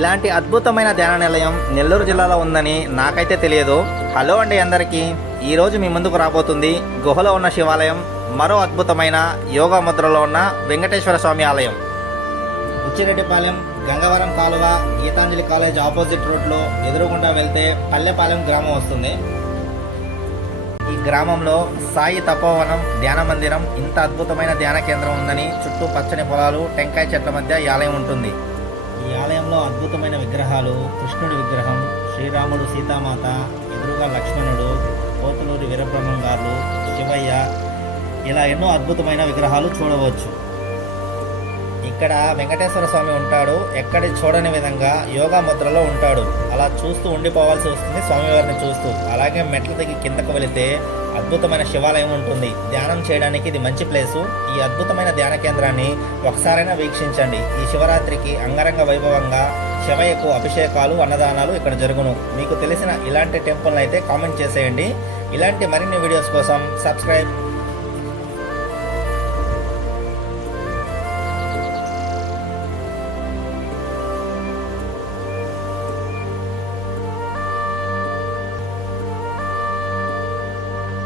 ఇలాంటి అద్భుతమైన ధ్యాన నిలయం నెల్లూరు జిల్లాలో ఉందని నాకైతే తెలియదు. హలో అండి అందరికీ. ఈరోజు మీ ముందుకు రాబోతుంది గుహలో ఉన్న శివాలయం, మరో అద్భుతమైన యోగా ముద్రలో ఉన్న వెంకటేశ్వర స్వామి ఆలయం. ఉచ్చిరెడ్డిపాలెం గంగవరం కాలువ గీతాంజలి కాలేజ్ ఆపోజిట్ రోడ్లో ఎదురుగుండా వెళ్తే పల్లెపాలెం గ్రామం వస్తుంది. ఈ గ్రామంలో సాయి తపోవనం ధ్యాన మందిరం, ఇంత అద్భుతమైన ధ్యాన కేంద్రం ఉందని, చుట్టూ పచ్చని పొలాలు, టెంకాయ చెట్ల మధ్య ఈ ఆలయం ఉంటుంది. ఈ ఆలయంలో అద్భుతమైన విగ్రహాలు, కృష్ణుడి విగ్రహం, శ్రీరాముడు, సీతామాత, ఎదురుగా లక్ష్మణుడు, పోతులూరి వీరబ్రహ్మం గారు, శివయ్య, ఇలా ఎన్నో అద్భుతమైన విగ్రహాలు చూడవచ్చు. ఇక్కడ వెంకటేశ్వర స్వామి ఉంటాడు. ఎక్కడి చూడని విధంగా యోగా ముద్రలో ఉంటాడు. అలా చూస్తూ ఉండిపోవాల్సి వస్తుంది స్వామివారిని చూస్తూ. అలాగే మెట్ల దిగి కిందకు వెళితే అద్భుతమైన శివాలయం ఉంటుంది. ధ్యానం చేయడానికి ఇది మంచి ప్లేసు. ఈ అద్భుతమైన ధ్యాన కేంద్రాన్ని ఒకసారైనా వీక్షించండి. ఈ శివరాత్రికి అంగరంగ వైభవంగా శివయ్యకు అభిషేకాలు, అన్నదానాలు ఇక్కడ జరుగును. మీకు తెలిసిన ఇలాంటి టెంపుల్ అయితే కామెంట్ చేసేయండి. ఇలాంటి మరిన్ని వీడియోస్ కోసం సబ్స్క్రైబ్